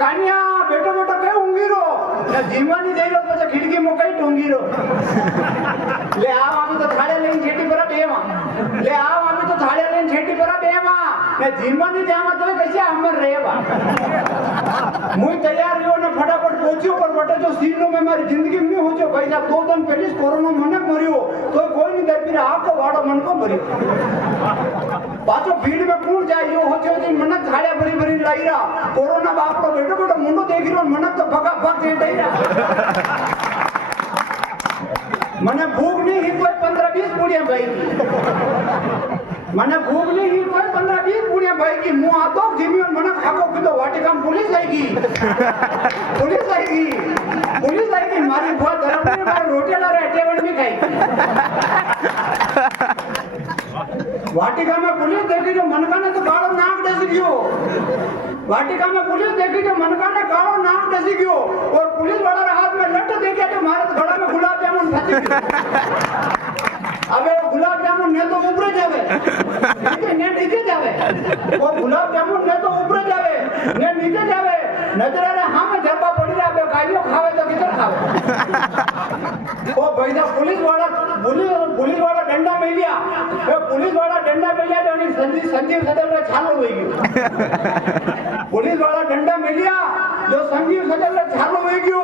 कानिया बेटो बेटो कई ઊંઘી રો જીવવાની જઈ રો પછી ખિડકી માં કઈ ઢોંગી રો લે આવ આમી તો થાળે લઈને છેટી પર બેવા લે આવ આમી તો થાળે લઈને છેટી પર બેવા ને જીવવાની જામાં તો કઈસે અમર રહેવા હું તૈયાર રહ્યો ને ફટાફટ પહોંચ્યો પર બટે જો સીનો મે મારી જિંદગી में हो जो भाई साहब 2 दिन पहले कोरोना મને મર્યો તો કોઈ ની દરપીરે આકો વાડો મન को ભર્યો पाचो भीड़ में कौन जाए यो हो जो मन थाड़े भरी भरी लाई रहा कोरोना बाप को बेटो बेटो मुंडो देख रो मन तो भगा भग दे रहा मने भूख नहीं ही कोई 15-20 पूड़ियां भाई मने भूख नहीं ही कोई 15-20 पूड़ियां भाई की मुंह आतो जिमियो मन खाको की तो वाटिका पुलिस आएगी मारी बहुत धर्म में मारे रोटी ला रहे टेबल में खाई वाटिका में पुलिस देखी जो मनका ने तो कालो नाक डसी गयो वाटिका में पुलिस देखी जो मनका ने कालो नाक डसी गयो और पुलिस वाला रे हाथ में लट्ट देखे तो मारे तो गला में गुलाब जामुन फंसी गयो अबे वो गुलाब जामुन ने तो ऊपर जावे ने नीचे जावे वो गुलाब जामुन ने तो ऊपर जावे ने नीचे जावे नजर रे हां में जरबा पड़ी रहा बे कालियो खावे तो किधर खावे ओ भाई दा पुलिस वाला डंडा में लिया वो पुलिस वाला डंडा में लिया जो संजीव सदल रे छालो होई गयो पुलिस वाला डंडा में लिया जो संजीव सदल रे छालो होई गयो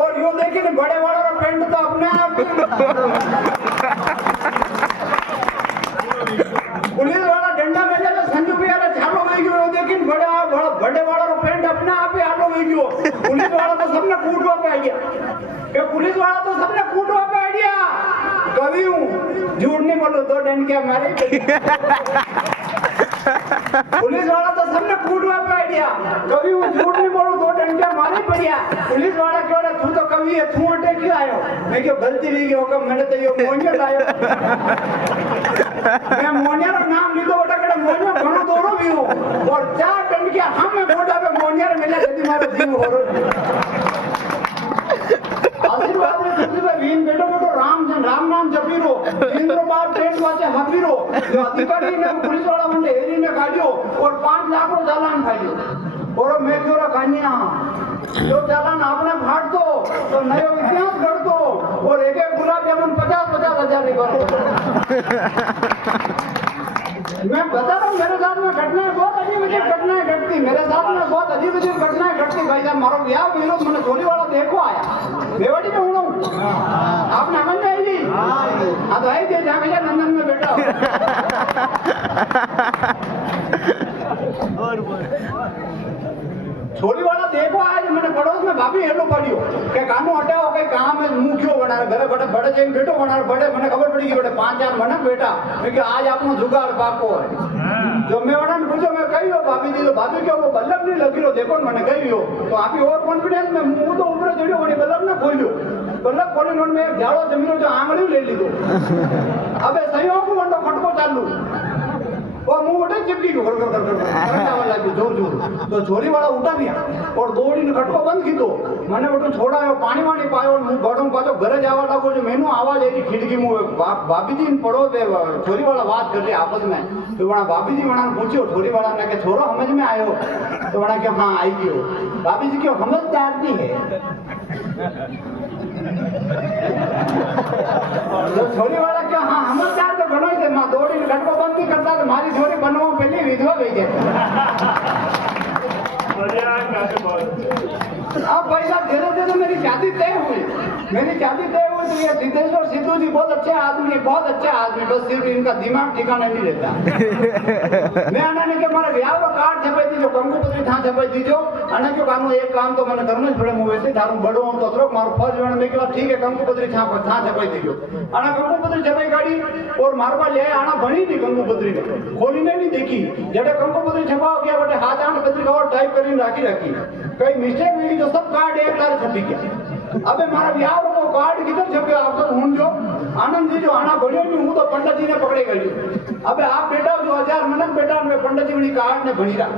और यो देखी ने बड़े वाला रो पेंट तो अपने आप पुलिस वाला डंडा में लिया तो संजीव भैया रे छालो होई गयो देखी बड़े वाला रो पेंट अपने आप ही आलो होई गयो पुलिस वाला तो सबने कूटवा पे आ गया ये पुलिस वाला तो सबने कूटवा पे आ गया कभी हूँ झूठ नहीं बोलो 2 डंडे मारे पुलिस वाला तो सबने कूटवा पे आ गया कभी हूँ झूठ नहीं बोलो 2 डंडे मारे पड़िया पुलिस वाला क्यों रे तू तो कभी है तू अटे क्यों आयो मैं क्यों गलती नहीं की होगा मैंने तो ये मोनिया लायो मैं मोनिया रो नाम लीधो बेटा कड़ा मोनिया घणो दोरो भी हूँ और 4 डंडे हम में बोटा पे मोनिया रे मिला जदी मारो जीव हो रो आशीर्वाद में तुझे पे वीन बेटो राम नाम जपीरो इंद्र बाप टेंट वाचे हपीरो जो अधिकारी ने पुलिस वाला मंडे एरी ने काढियो और 5 लाख रो चालान फाड़ियो और मैं क्यों रा कान्या जो चालान आपने फाड़ दो तो नयो इतिहास गढ़ दो और एक गुलाब जामुन 50 हजार निकाल दो मैं बता रहा हूँ मेरे साथ में घटनाएं बहुत अजीब घटनाएं घटती मेरे साथ में बहुत अजीब घटनाएं घटती भाई साहब मारो ब्याह विरोध मैंने चोरी वाला देखो आया बेवड़ी में हूँ आपने अमन में आई जी हाँ तो आई थी जहाँ भैया नंदन में बैठा छोरी वाला देखो आज मैंने पड़ोस में भाभी हेलो पड़ियो के कानू हटाओ के काम में मुंह क्यों बना घरे बड़े जैन बेटो बना बड़े मैंने खबर पड़ी कि बेटे 5-4 मनक बेटा मैं कि आज आपनो जुगाड़ पाको है जो मैं वाला ने पूछो मैं कही हो भाभी जी तो भाभी क्यों वो बल्लभ नहीं लगी रो देखो मैंने कही हो तो आप ही और कॉन्फिडेंस में मुंह तो ऊपर चढ़ियो बड़ी बल्लभ ना खोलियो बल्लभ खोली नोट में जाड़ो जमीनो जो आंगली ले ली दो अबे सहयोग को खटको चालू वो मुंह उठे चिपकी को कर लगी जोर तो चोरी वाला उठा गया और दौड़ी ने खटको बंद की दो मैंने वो छोड़ा पानी वानी पायो मुंह बड़ो पाछो घरे जावा लागो जो मेनू आवाज आई खिड़की मुंह भाभी जी पड़ो चोरी वाला बात कर रहे आपस में तो वहां भाभी जी वहां पूछो चोरी वाला ने के छोरो समझ में आयो तो वहां के हां आई गयो भाभी जी क्यों समझदार नहीं है तो छोरी वाला क्या हाँ समझदार तो बनो से मां दौड़ी ने खटको बंद नहीं करता तो मारी छोरी बनवा पहले विधवा गई है अब भाई साहब धीरे धीरे मेरी शादी तय हुई तो ये सिद्धेश्वर सिद्धू जी बहुत अच्छे आदमी बस सिर्फ इनका दिमाग ठिकाने नहीं रहता मैं आने के मारे ब्याह का कार्ड छपाई दीजो कंकुपत्री था छपाई दीजो अने क्यों कानू एक काम तो मैंने करना ही पड़े मुंह वैसे थारू बड़ो हूं तो अतरो मारो फर्ज वेण में के ठीक है कंकुपत्री था छपाई दीजो अने कंकुपत्री छपाई काढी और मारवा ले आना बनी थी कंकुपत्री ने खोली नहीं देखी जड़े कंकुपत्री छपाओ गया बटे हाथ आने पत्रिका और टाइप करीने राखी कई मिस्टेक हुई जो सब कार्ड एक लारे छपी गया अबे मारा ब्याह को कार्ड किधर छपे आप सब हुन जो आनंद जी जो आना बढ़ियो नहीं हूं तो पंडित जी ने पकड़े गई अबे आप बेटा जो 1000 मनक बेटा में पंडित जी बड़ी कार्ड ने भणी रहा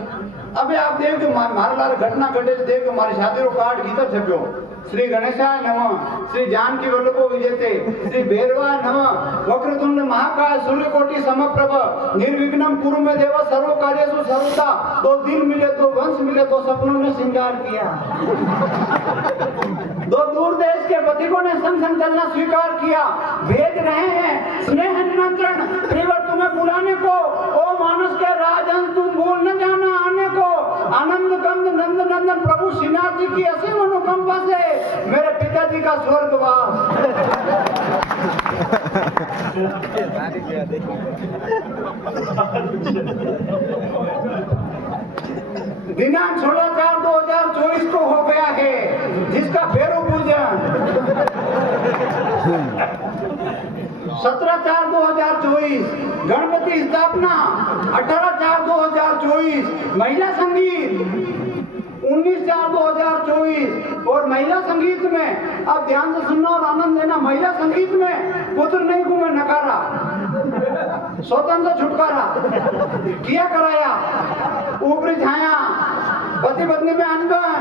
अबे आप देख जो मारा लाल घटना घटे देख जो मारी शादी रो कार्ड गीता छप्यो श्री गणेशाय नमः श्री जानकी वल्लभो विजेते श्री भैरवाय नमः वक्रतुंड महाकाय सूर्यकोटि समप्रभ निर्विघ्नं कुरु मे देव सर्व कार्येषु सर्वदा। दो दिन मिले दो वंश मिले दो सपनों ने श्रृंगार किया दो दूर देश के पथिकों ने संग संग चलना स्वीकार किया। भेज रहे हैं स्नेह निमंत्रण प्रियवर तुम्हें बुलाने को ओ मानस के राजन तुम भूल न जाना आने को। आनंद कंद नंद नंदन प्रभु श्रीनाथ जी की असीम अनुकंपा से मेरे पिताजी का स्वर्गवास। दिनांक 16/4/2024 को हो गया है जिसका भैरव पूजन। 17/4/2024 गणपति स्थापना। 18/4/2024 महिला संगीत। 19/4/2024 और महिला संगीत में अब ध्यान से सुनना और आनंद लेना। महिला संगीत में पुत्र नहीं को मैं नकारा स्वतंत्र छुटकारा किया कराया ऊपरी छाया पति पत्नी में अनबन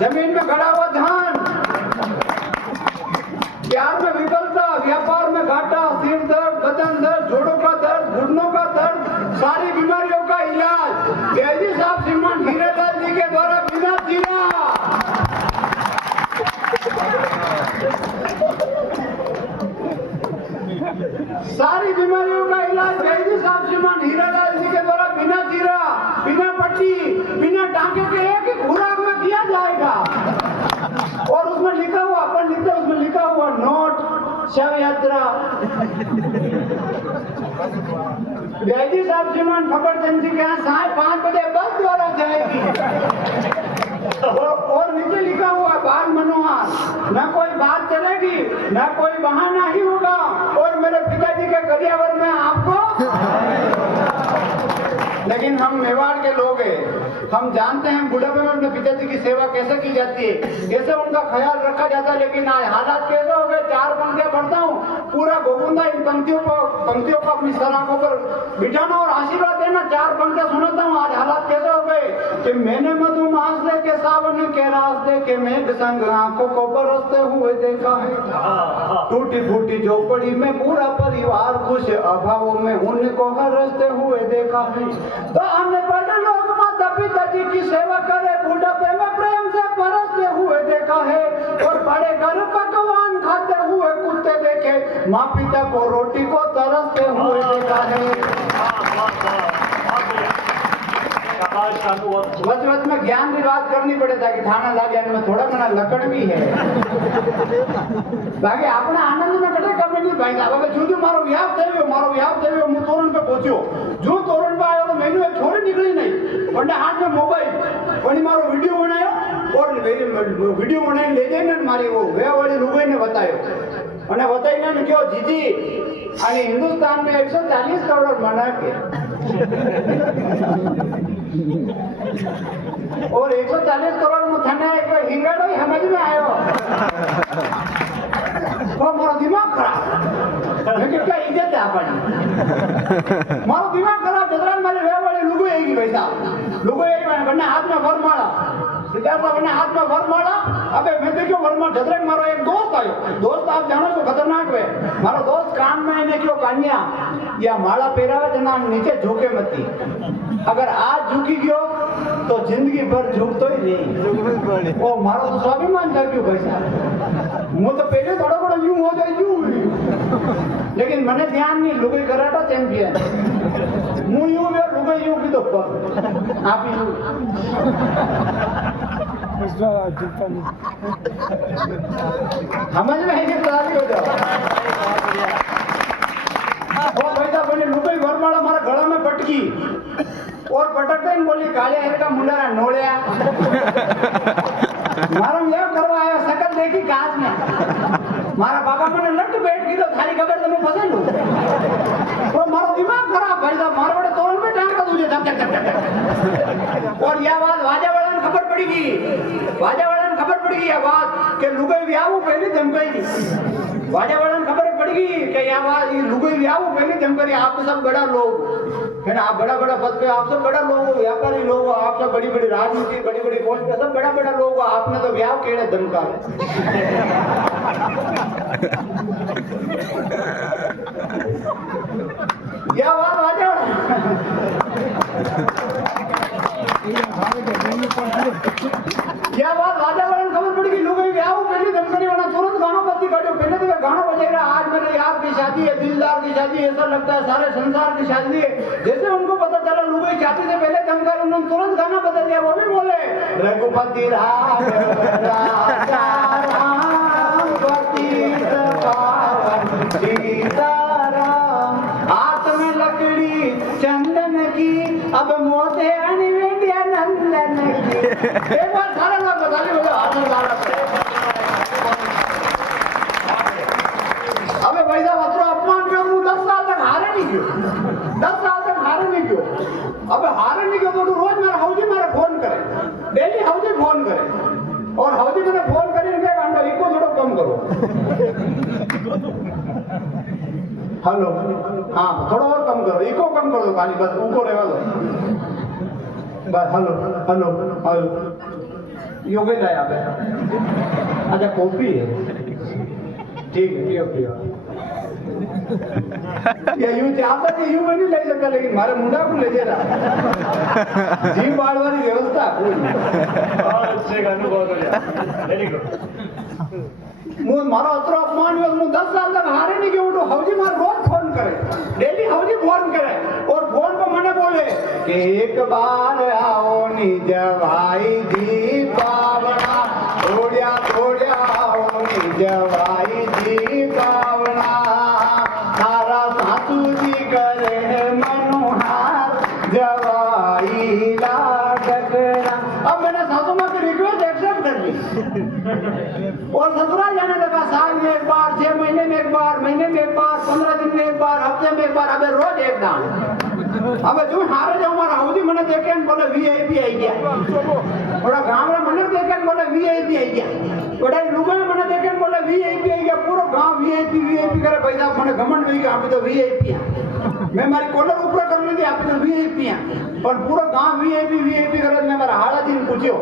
जमीन में गड़ा हुआ धान प्यार में विफलता व्यापार में घाटा सिर दर्द बदन दर्द जोड़ों का दर्द घुटनों का दर्द सारी बीमारियों का इलाज जयजी साहब श्रीमान हीरेलाल जी के द्वारा बिना जीना। सारी बीमारियों का इलाज जयजी साहब श्रीमान हीरेलाल जी के द्वारा बिना जीरा बिना पट्टी बिना टांके के एक ही खुराक में किया जाएगा। और उसमें लिखा हुआ अपन लिखते उसमें लिखा हुआ नोट शव यात्रा। जयजी साहब श्रीमान फकड़चंद जी के यहाँ 5:30 बजे बस द्वारा जाएगी। और नीचे लिखा हुआ बाल मनोहर न कोई बात चलेगी न कोई बहाना ही होगा। और मेरे पिताजी के गरियावर में आपको लेकिन हम मेवाड़ के लोग हैं हम जानते हैं बुढ़ापे में अपने पिताजी की सेवा कैसे की जाती है कैसे उनका ख्याल रखा जाता है। लेकिन आज हालात कैसे हो गए 4 पंक्तियां पढ़ता हूँ पूरा गोविंदा इन पंक्तियों को अपनी सराखों पर बिठाना और आशीर्वाद देना। 4 पंक्तियां सुनाता हूँ आज हालात कैसे हो गए कि मैंने मधुमास के सावन के रास्ते के मेघ संग आंखों को बरसते हुए देखा है। टूटी फूटी झोपड़ी में पूरा परिवार खुश अभाव में उनको हरसते हुए देखा है। तो हमने बड़े लोग माता पिताजी की सेवा करे बुढ़ापे में प्रेम से परसते हुए देखा है। और बड़े घर पकवान खाते हुए कुत्ते देखे माँ पिता को रोटी को तरसते हुए देखा है। वच में ज्ञान की बात करनी पड़े ताकि थाना लागे में थोड़ा घना लकड़ भी है बाकी अपने आनंद में कटे कभी नहीं भाई साहब अगर जो मारो व्याप थे मैं तोरण पे पहुंचो जो तोरण पे आयो तो मैंने एक छोरी निकली नहीं वरना हाथ में मोबाइल वही मारो वीडियो बनायो और वीडियो बनाई ले जाए ने मारी वो वे वाली लुगाई ने बतायो અને બતાઈને કયો જીજી અને હિન્દુસ્તાન में 140 करोड़ मना के और 140 करोड़ में थाने एक हिंगाड़ो ही समझ में आयो वो मारो दिमाग खराब लेकिन क्या इज्जत है अपनी मारो दिमाग खराब जतरा मारे वे वाली लुगो आएगी भाई साहब लुगो आई बने हाथ में वरमाला सिद्धार्थ अपने हाथ में वरमाला अबे मैं देखो वरमाला जतरा मारो एक दोस्त आयो दोस्त आप जानो तो खतरनाक है मारो दोस्त कान में इन्हें क्यों कान्या या माला पहरावे जना नीचे झुके मती अगर आज झुकी गयो तो जिंदगी भर झुकतो ही नहीं ओ मारो तो स्वाभिमान जाग्यो भाई साहब मु तो पहले थोड़ा बड़ा यूं हो जाए यूं लेकिन मने ध्यान नहीं लुगाई कराटा चैंपियन मु यूं वे लुगाई यूं की तो आप यूं समझ में है कि तैयारी हो जाओ ओ भाई साहब बोले लुगाई वरमाला मारा गला में पटकी और पटकते ही बोली काले हेर का मुंडा नोड़िया मारो ये करवा आया शकल देखी कांच में मारा बाबा मैंने लट बैठ गई तो थारी खबर तुम्हें पसंद हो तो मारो दिमाग खराब भाई साहब मारो बड़े तोरण में टांग का तुझे धक धक धक और यह बात वाजा वाला ने खबर पड़ेगी वाजा वाला ने खबर पड़ेगी यह बात कि लुगाई व्याहू पहली धमकाई वाजा वाला ने खबर पड़ेगी कि यह बात लुगाई व्याहू पहली धमकाई आप तो सब बड़ा लोग फिर आप बड़ा बड़ा पद पे, आप सब बड़ा लोग हो, व्यापारी लोग हो, आप सब बड़ी बड़ी राजनीति, बड़ी बड़ी पोस्ट पे सब बड़ा बड़ा लोग हो, आपने तो ब्याह केड़े धमका क्या बात आ जाओ क्या बात वातावरण खबर पड़ी कि लोग ब्याह पहले धमकने वाला तुरंत गाना बत्ती काटो, पहले तो गाना बजेगा आज मेरे यार की शादी है, दिलदार की शादी है, ऐसा लगता है सारे संसार की शादी है। जैसे उनको पता चला लोग शादी से पहले धमका, उन्होंने तुरंत गाना बदल दिया, वो भी बोले रघुपति राम राजा राम पतित पावन सीताराम, हाथ में लकड़ी चंदन की अब मोते अनिवेद्य नंदन की। एक बार सारा लोग बता ली बोलो अबे भाई साहब अतरो अपमान क्यों? 10 साल तक हारे नहीं क्यों? 10 साल तक हारे नहीं क्यों? अबे हारे नहीं क्यों? तो रोज मेरा हौजी मेरा फोन करे, डेली हौजी फोन करे, और हौजी मैंने फोन करी ने घंटा इको थोड़ा कम करो। हेलो, हाँ थोड़ा और कम करो, इको कम कर दो खाली, बस उनको रहवा दो बस। हेलो हेलो हेलो योगेश आया पे, अच्छा कॉफी है, ठीक है पियो पियो। या यूं चाहता कि यूं नहीं ले सकता, लेकिन मारे मुंडा को ले जा जीव बाड़वारी व्यवस्था कोई अच्छे गाने बहुत हो गया, वेरी गुड। मारा अतरो अपमान हुआ, 10 साल तक हारे नहीं क्यों? उठो हौजी मार रोज फोन करे, डेली हौजी फोन करे, और फोन पर मैंने बोले कि एक बार आओ निज भाई जी पावना, थोड़िया थोड़िया आओ निज भाई जी पावना, तारा सासू जी करे मनोहार जवाई लाडकरा। अब मैंने सासू माँ की रिक्वेस्ट एक्सेप्ट कर ली और ससुराल जाने लगा, साल में एक बार, 6 महीने में एक बार, महीने में एक बार, 15 दिन में एक बार, हफ्ते में एक बार, अबे रोज एक दान। अबे जो हारे जो हमारा हौजी मने देखे बोले वीआईपी आई गया, बड़ा गांव में मने देखे बोले वीआईपी आई गया, बड़ा लुगा में मने देखे बोले वीआईपी आई गया, पूरा गांव वीआईपी वीआईपी करे। भाई साहब मने घमंड नहीं कि आप तो वीआईपी है, मैं मारी कॉलर ऊपर कर ली थी, आप तो वीआईपी है, पर पूरा गांव वीआईपी वीआईपी करे। मैं मारा हाड़ा जी ने पूछो,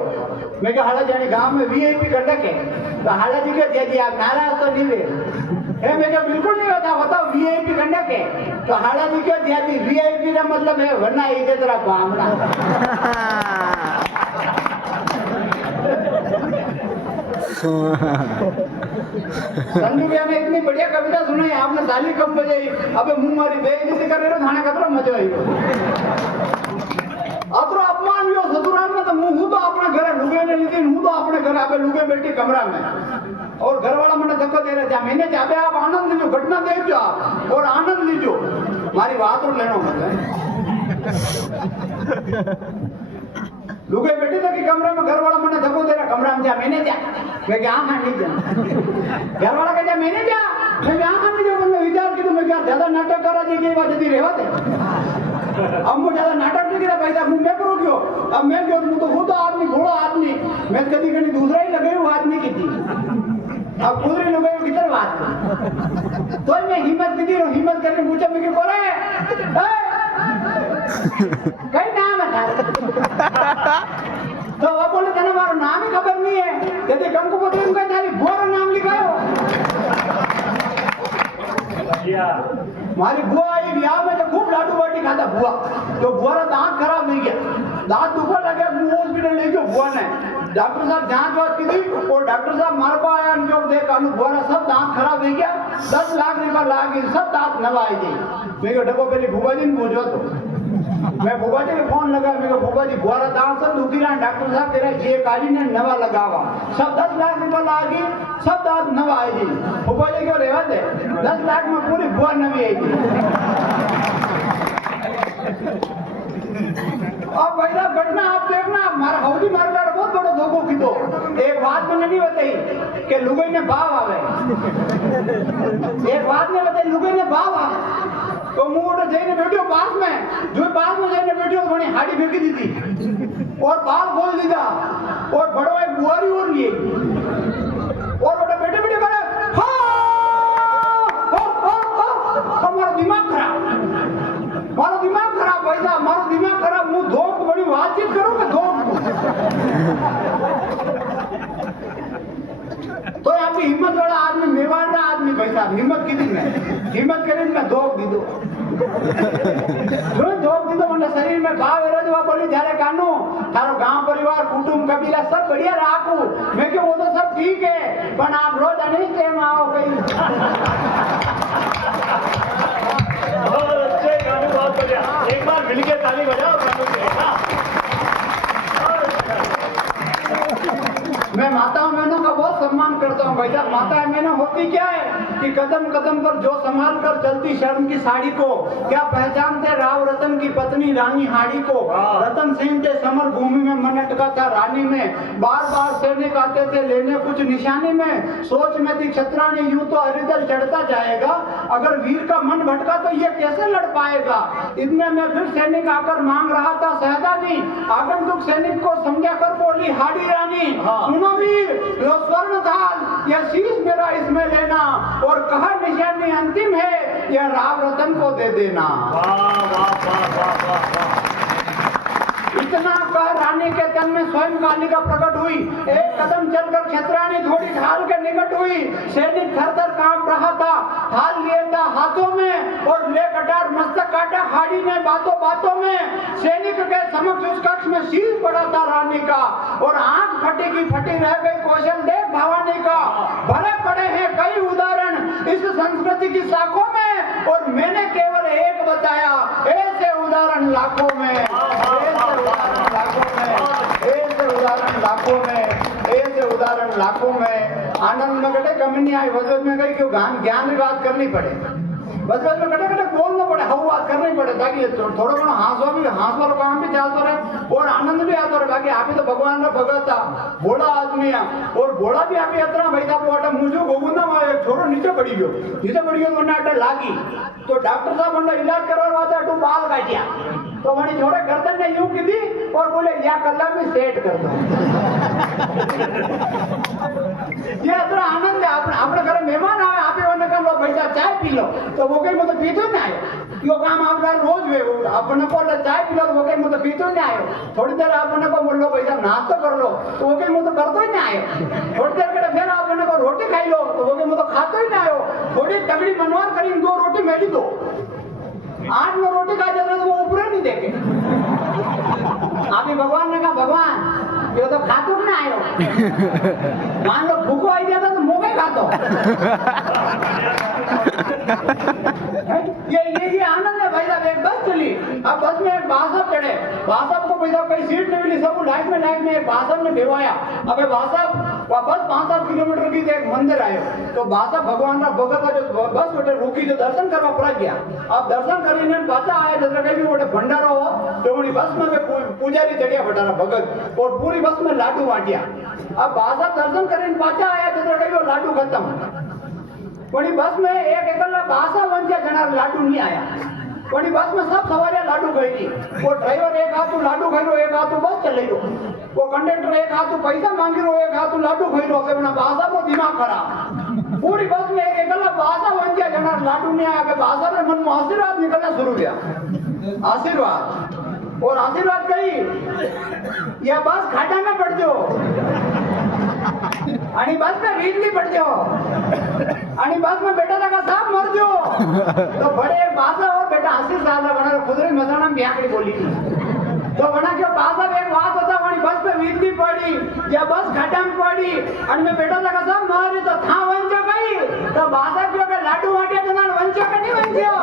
मैं कहा हाड़ा जानी गांव में वीआईपी कर रखे, तो हाड़ा जी के जी आप नाराज तो नहीं हुए? मैं क्या बिल्कुल नहीं होता, बताओ वीआईपी करने के? तो हाड़ा जी क्या दिया थी, वीआईपी का मतलब है वरना इधर तरह बामड़ा। संजू भैया ने इतनी बढ़िया कविता सुनाई, आपने ताली कम बजाई, अबे मुंह मारी बेइज्जती कर रहे हो, थाने कतरा मजा आई अतरो अपमान हुआ ससुराल में। तो मुंह तो अपने घर लुगे ने ली थी, हूँ तो अपने घर आप लुगे बैठी कमरा में, और घर वाला मैंने धक्को दे रहे थे, मैंने चाहे आप आनंद लीजो, घटना देख जो आप और आनंद लीजो, मारी बात और लेना मतलब लुगे बैठी था कि कमरे में, घर वाला मैंने धक्को दे रहा, कमरा में जा, मैंने जा, मैं क्या हाँ नहीं जा, घर वाला कहता मैंने जा, मैं क्या हाँ नहीं जा, मैं विचार की तो मैं क्या ज्यादा नाटक करा थी कि बात यदि रेवा थे, अब मुझे ज्यादा नाटक नहीं करा पैसा मैं करो क्यों? अब मैं क्यों, तो खुद आदमी घोड़ा आदमी, मैं कभी कभी दूसरा ही लगे हुआ आदमी की थी, अब खुद ही लगे किधर बात तो मैं हिम्मत की थी, हिम्मत करके पूछा मैं क्यों बोले कई नाम है तो वो बोले तेना मारो नाम ही खबर नहीं है, यदि कंकु पति उनका थारी बुआ नाम लिखा हो। मारी बुआ आई ब्याह में तो खूब लाडू बाटी खाता बुआ, तो बुआ का दांत खराब नहीं गया, दांत दुखा लगे, मुंह हॉस्पिटल ले गयो बुआ ने, डॉक्टर साहब जांच वाच की थी, और डॉक्टर साहब मार को आया जो देख कानू बुआ सब दांत खराब हो गया, 10 लाख रुपया लागी, सब दांत नवाई थी। मैं डब्बो पहले भूबा जी ने पूछो, तो मैं भूबा जी ने फोन लगा, मैं भूबा जी बुआरा दांत सब दुखी रहा, डॉक्टर साहब कह रहे ये काली ने नवा लगावा, सब 10 लाख रुपया लागी, सब दांत नवा आई थी। भूबा जी क्यों रेवा थे, 10 लाख में पूरी बुआ नवी आई थी। अब भाई साहब घटना आप देखना, हमारा हौजी मार का बहुत बड़ा धोखो की दो। एक बात मैंने नहीं बताई कि लुगाई ने भाव आवे, एक बात ने बताई लुगाई ने भाव आवे, तो मुंह जाने बैठो पास में, जो पास में जाने बैठो थोड़ी हाड़ी फेंकी दी थी और बाल खोल दिया, और बड़ो एक बुआरी और लिए, और बड़े बैठे बैठे करे हमारा दिमाग खराब भाई तो आपकी हिम्मत वाला आदमी, मेवाड़ ना आदमी भाई साहब, हिम्मत की थी मैं, हिम्मत करे मैं धोख दी दो, जो धोख दी दो मतलब शरीर में भाव है जो बोली जारे कानू थारो गांव परिवार कुटुंब कबीला सब बढ़िया राखू, मैं क्यों वो तो सब ठीक है पर आप रोज अनिष्ट टाइम आओ कहीं। बहुत अच्छे कानू, बहुत बढ़िया, एक बार मिलके ताली बजाओ कानू के ना। मैं माताओं बहनों का बहुत सम्मान करता हूँ भाई साहब। माताएं बहनों होती क्या है कि कदम कदम पर जो संभाल कर चलती शर्म की साड़ी को, क्या पहचानते राव रतन की पत्नी रानी हाड़ी को। रतन सिंह के समर भूमि में मन अटका था रानी में, बार बार सैनिक आते थे लेने कुछ निशानी में। सोच में थी क्षत्राणी यूं तो हरिदल चढ़ता जाएगा, अगर वीर का मन भटका तो ये कैसे लड़ पाएगा। इतने में फिर सैनिक आकर मांग रहा था सहदानी, आगंतुक सैनिक को समझा कर बोली हाड़ी रानी, सुनो वीर लो स्वर्ण थाल या शीश मेरा इसमें लेना, और कहा निशानी अंतिम है यह राव रतन को दे देना। इतना कह रानी के तन में स्वयं कालिका प्रकट हुई, एक कदम चलकर क्षत्राणी थोड़ी ढाल के निकट हुई। सैनिक थर थर कांप रहा था, थाल लिए था हाथों में और ले कटार मस्तक काटा हाड़ी ने बातों बातों में। सैनिक के समक्ष उस कक्ष में शीश पड़ा था रानी का, और आंख फटी की फटी रह गई कौशल देव भवानी का। भरे पड़े हैं कई उदाहरण इस संस्कृति की शाखों में, और मैंने केवल एक बताया, ऐसे उदाहरण लाखों में, ऐसे उदाहरण लाखों में, ऐसे उदाहरण लाखों में। आनंद में कटे कमी नहीं आई, वजह में गई क्यों ज्ञान की बात करनी पड़े, बस में कटे कटे बोलना पड़े, हव बात करनी पड़े, ताकि थोड़ा घणो हांसवा काम भी चलता रहे और आनंद भी आता रहे। बाकी आप तो भगवान ना भगत था, भोला आदमी है, और भोला भी आप इतना भाई साहब वाटा मुझे गोविंदा एक छोरो नीचे पड़ी गयो तो મને આટે લાગી, तो डॉक्टर साहब મને इलाज करवा था तो बाल काटिया, तो मैंने छोड़े गर्दन ने यूं की दी और बोले या कल्ला में सेट कर दो। ये अतरा आनंद है, अपने घर मेहमान आवे आप वन कर लो भाई साहब चाय पी लो, तो वो कहीं मतलब पीतो ना आयो, यो काम आप घर रोज वे अपने को चाय पी लो तो वो कहीं मतलब पीतो ना आयो। थोड़ी देर आपने को बोल लो भाई साहब नाश्ता कर लो, तो वो कहीं मतलब करतो ही ना आयो। थोड़ी देर के फिर आपने को रोटी खाई लो, तो वो कहीं मतलब खातो ही ना आयो। थोड़ी तगड़ी मनवार करी 2 रोटी मेली दो, 8 में रोटी खा जाते तो वो ऊपर नहीं देखे। अभी भगवान ने कहा भगवान ये तो खातो ना आयो, मान लो भूखो आई जाता तो मोगे खातो। ये आनंद है भाई साहब। एक बस चली, अब बस में एक बासब चढ़े, बासब को पैसा कहीं सीट नहीं मिली, सब लाइट में एक बासब ने बेवाया। अब बासब वापस 5-7 किलोमीटर की एक मंदिर आयो, तो बासब भगवान ना भगत जो बस बेटे रुकी जो दर्शन करवा पड़ा गया। अब दर्शन करीने पाछा आया जरा कहीं भी बेटे भंडारो हो, तो वही बस में पुजारी चढ़िया भंडारा भगत, और पूरी बस में लाडू बांटिया। अब बासब दर्शन करीने पाछा आया जरा कहीं वो लाडू खत्म, पड़ी बस में एक एकला भाषा वंचा जना लाडू नहीं आया। पड़ी बस में सब सवारियां लाडू गई थी, वो ड्राइवर एक हाथू लाडू खाई रो, एक हाथू बस चल रही, वो कंडक्टर एक हाथू पैसा मांगी रो, एक हाथू लाडू खाई रो। भाषा को दिमाग खराब, पूरी बस में एक एकला भाषा वंचा जना लाडू नहीं आया। भाषा ने मन में आशीर्वाद निकलना शुरू किया, आशीर्वाद, और आशीर्वाद कही या बस खाटा में पड़ जाओ, आणि बस में बिजली पड़ जाओ, आणि बस में बेटा लगा साहब मर जाओ। तो बड़े बासा और बेटा 80 साल का बना खुदरे मसाना में ब्याकड़ी बोली, तो बना क्यों बासा एक बात होता वही बस में बिजली पड़ी या बस घाटा में पड़ी, आणि में बेटा लगा साहब मर तो था वंचो गई, तो बासा क्यों के लाडू वाटिया तो ना वंचो के नहीं वंचो।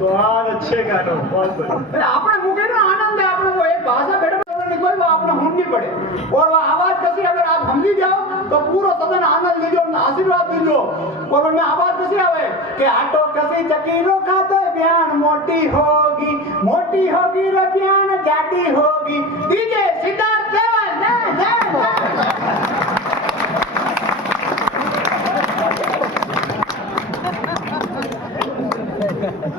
बहुत अच्छे गानों, बहुत बढ़िया। आपने मुझे ना आनंद है, आपने वो एक भाषा बेटे निकल वो आपने सुननी पड़े, और वो आवाज कैसी अगर आप समझी जाओ तो पूरा सदन आनंद लीजो, आशीर्वाद दीजो। और उनमें आवाज कैसी आवे कि आटो कसी चकीरो खाते बयान मोटी होगी रे बयान जाटी होगी। डीजे सिद्धार्थ देवन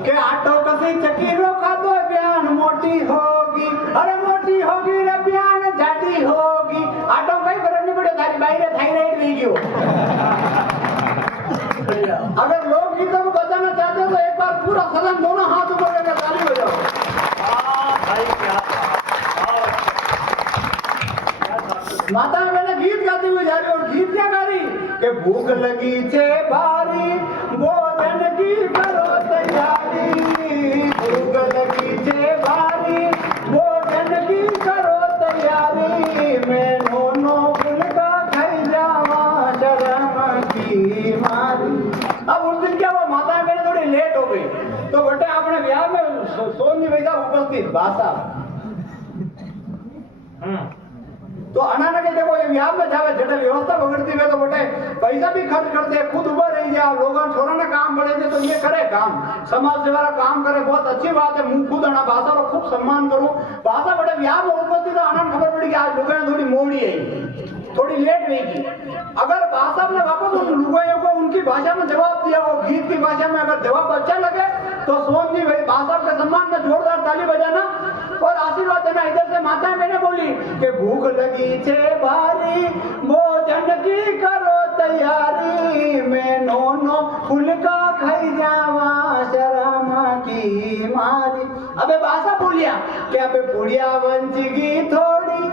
के आटो कसी चकीरो खाते बयान मोटी होगी, अरे मोटी होगी रे बयान जाटी होगी। आटो कई फर्क नहीं पड़े, थारी बाहर थायराइड भी गयो। अगर लोक गीतों को बताना चाहते हो तो एक बार बार पूरा सदन दोनों हाथ ऊपर करके ताली बजाओ। भाई क्या माता मैंने गीत गाती हुई जा रही और गीत क्या गा रही कि भूख लगी छे भारी भोजन की करो तैयारी, भूख लगी छे भारी भोजन की करो तैयारी, मैं दोनों फुलका खाई जावा शर्म की मारी। अब उस दिन क्या हुआ, माता मैंने थोड़ी लेट हो गई तो बेटे अपने ब्याह में सोनी वैसा उपस्थित भाषा तो अनाना के देखो ये ब्याह में जावे जटे व्यवस्था बगड़ती है तो बेटे पैसा भी खर्च करते हैं, खुद ऊपर रह जाओ, लोगों छोरा ने काम बढ़े थे तो ये करे काम, समाज सेवा का काम करे, बहुत अच्छी बात है। मुंह खुद अना भाषा को खूब सम्मान करूं, भाषा बड़े ब्याह में उपस्थित तो अनान खबर पड़ी कि आज लोगों ने थोड़ी मोड़ी है, थोड़ी लेट रहेगी। अगर भाषा ने वापस उन लुगाइयों को उनकी भाषा में जवाब दिया हो, गीत की भाषा में अगर जवाब अच्छा लगे तो सोन जी भाई भाषा के सम्मान में जोरदार ताली बजाना और आशीर्वाद देना। इधर से माता मैंने बोली कि भूख लगी छे भारी भोजन की करो तैयारी, मैं नोनो फुलका खाई जावा शर्म की मारी। अबे भाषा बोलिया कि अबे बुढ़िया वंचगी थोड़ी,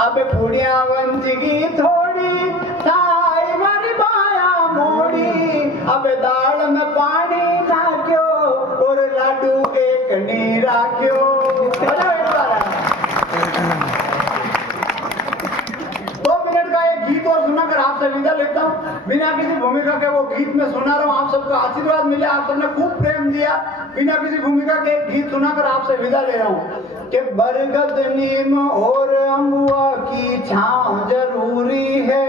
अबे बुढ़िया वंचगी थोड़ी थाई मारी बाया मोड़ी, अबे दाल में पानी नाख्यो और लाडू एक नी राख्यो। गीत और सुनाकर आपसे विदा लेता हूँ, बिना किसी भूमिका के वो गीत में सुना रहा हूँ। आप सबका आशीर्वाद मिले, आप सबने खूब प्रेम दिया, बिना किसी भूमिका के एक गीत सुनाकर आपसे विदा ले रहा हूँ कि बरगद नीम और अम्बुआ की छांव जरूरी है,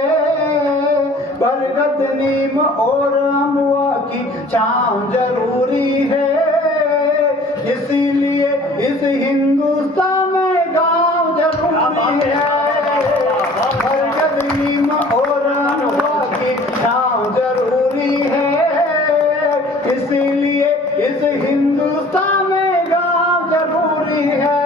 बरगद नीम और अम्बुआ की छांव जरूरी है, इसीलिए इस हिंदुस्तान में गांव जरूरी है, बरगद नीम और अम्बुआ की छांव जरूरी है, इसीलिए इस हिंदुस्तान में गांव जरूरी है।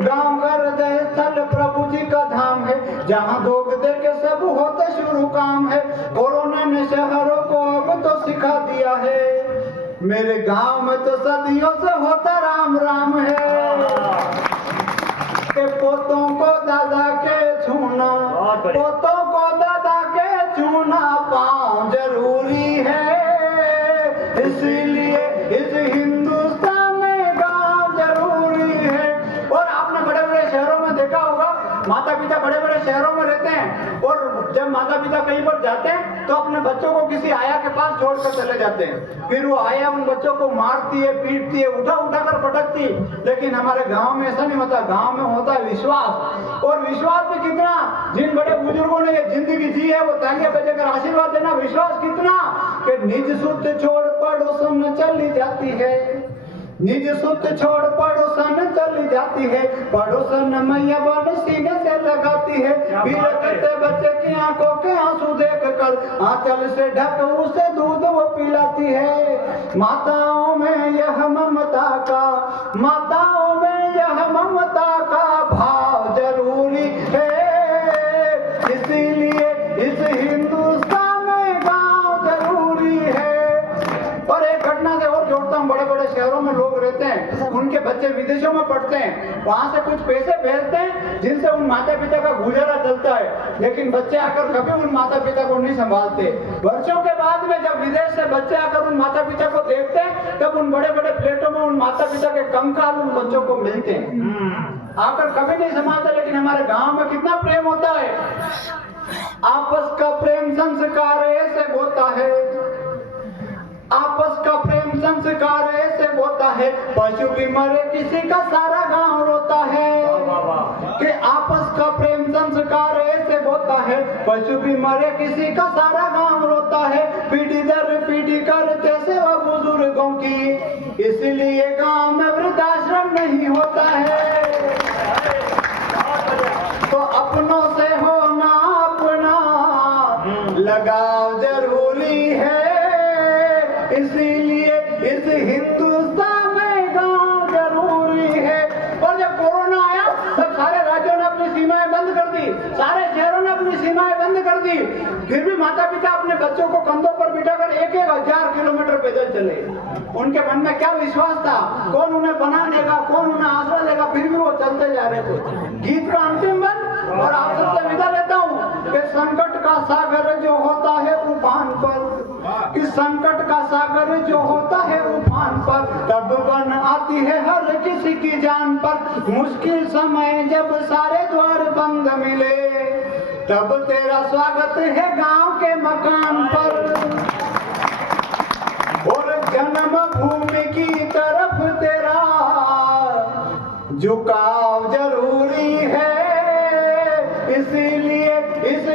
गांव का हृदय स्थल प्रभु जी का धाम है, जहाँ दोग दे के सब होते शुरू काम है। कोरोना ने शहरों को अब तो सिखा दिया है, मेरे गांव में तो सदियों से होता राम राम है। के पोतों को दादा के छूना, पोतों को दादा के छूना पाँव जरूरी है, इसीलिए इस हिंदुस्तान में गांव जरूरी है। और आपने बड़े बड़े शहरों में देखा होगा, माता पिता बड़े बड़े शहरों में रहते हैं और जब माता पिता कहीं पर जाते हैं तो अपने बच्चों को किसी आया के पास छोड़कर चले जाते हैं, फिर वो आया उन बच्चों को मारती है, पीटती है, उठा उठा कर पटकती। लेकिन हमारे गांव में ऐसा नहीं होता, गांव में होता है विश्वास। और विश्वास भी कितना, जिन बड़े बुजुर्गों ने ये जिंदगी जी है वो तांगे बजाकर आशीर्वाद देना, विश्वास कितना कि निज सुत छोड़ पड़ोसन चली जाती है, निज सुत छोड़ पड़ोसन चली जाती है, पड़ोसन मैया बन सीने से लगाती है, बिलखते बच्चे की आंखों के आंसू देख कर आंचल से ढक उसे दूध वो पिलाती है। माताओं में यह ममता का, माताओं में यह ममता का भाव जरूरी है, इसीलिए इस हिंदुस्तान में गांव जरूरी है। और एक घटना से और जोड़ता हूँ, बड़े बड़े शहरों में लोग रहते हैं, उनके बच्चे विदेशों में पढ़ते हैं, वहां से कुछ पैसे भेजते हैं जिनसे उन माता पिता का गुजारा चलता है, लेकिन बच्चे आकर कभी उन माता पिता को नहीं संभालते। वर्षों के बाद में जब विदेश से बच्चे आकर उन माता पिता को देखते हैं तब उन बड़े बड़े फ्लैटों में उन माता पिता के कंकाल उन बच्चों को मिलते हैं, आकर कभी नहीं संभालते। लेकिन हमारे गाँव में कितना प्रेम होता है, आपस का प्रेम संस्कार ऐसे होता है, आपस का प्रेम संस्कार ऐसे होता है, पशु भी मरे किसी का सारा गांव रोता है, कि आपस का प्रेम संस्कार ऐसे होता है, पशु भी मरे किसी का सारा गांव रोता है, पीढ़ी दर पीढ़ी करते सेवा बुजुर्गों की, इसलिए गांव में वृद्धाश्रम नहीं होता है। तो अपनों से होना अपना लगाव जरूरी है, इसीलिए इस हिंदुस्तान में गांव जरूरी है। और जब कोरोना आया तब सारे राज्यों ने अपनी सीमाएं बंद कर दी, सारे शहरों ने अपनी सीमाएं बंद कर दी, फिर भी माता पिता अपने बच्चों को कंधों पर बिठाकर 1,000 किलोमीटर पैदल चले। उनके मन में क्या विश्वास था, कौन उन्हें बना देगा, कौन उन्हें आसरा देगा, फिर भी वो चलते जा रहे थे। गीत का अंतिम बंद और आप सबसे विदा लेता हूँ कि संकट का सागर जो होता है उफान पर, कि संकट का सागर जो होता है उफान पर, तब बन आती है हर किसी की जान पर। मुश्किल समय जब सारे द्वार बंद मिले, तब तेरा स्वागत है गांव के मकान पर। और जन्म भूमि की तरफ तेरा झुकाव जरूरी है, इसीलिए इस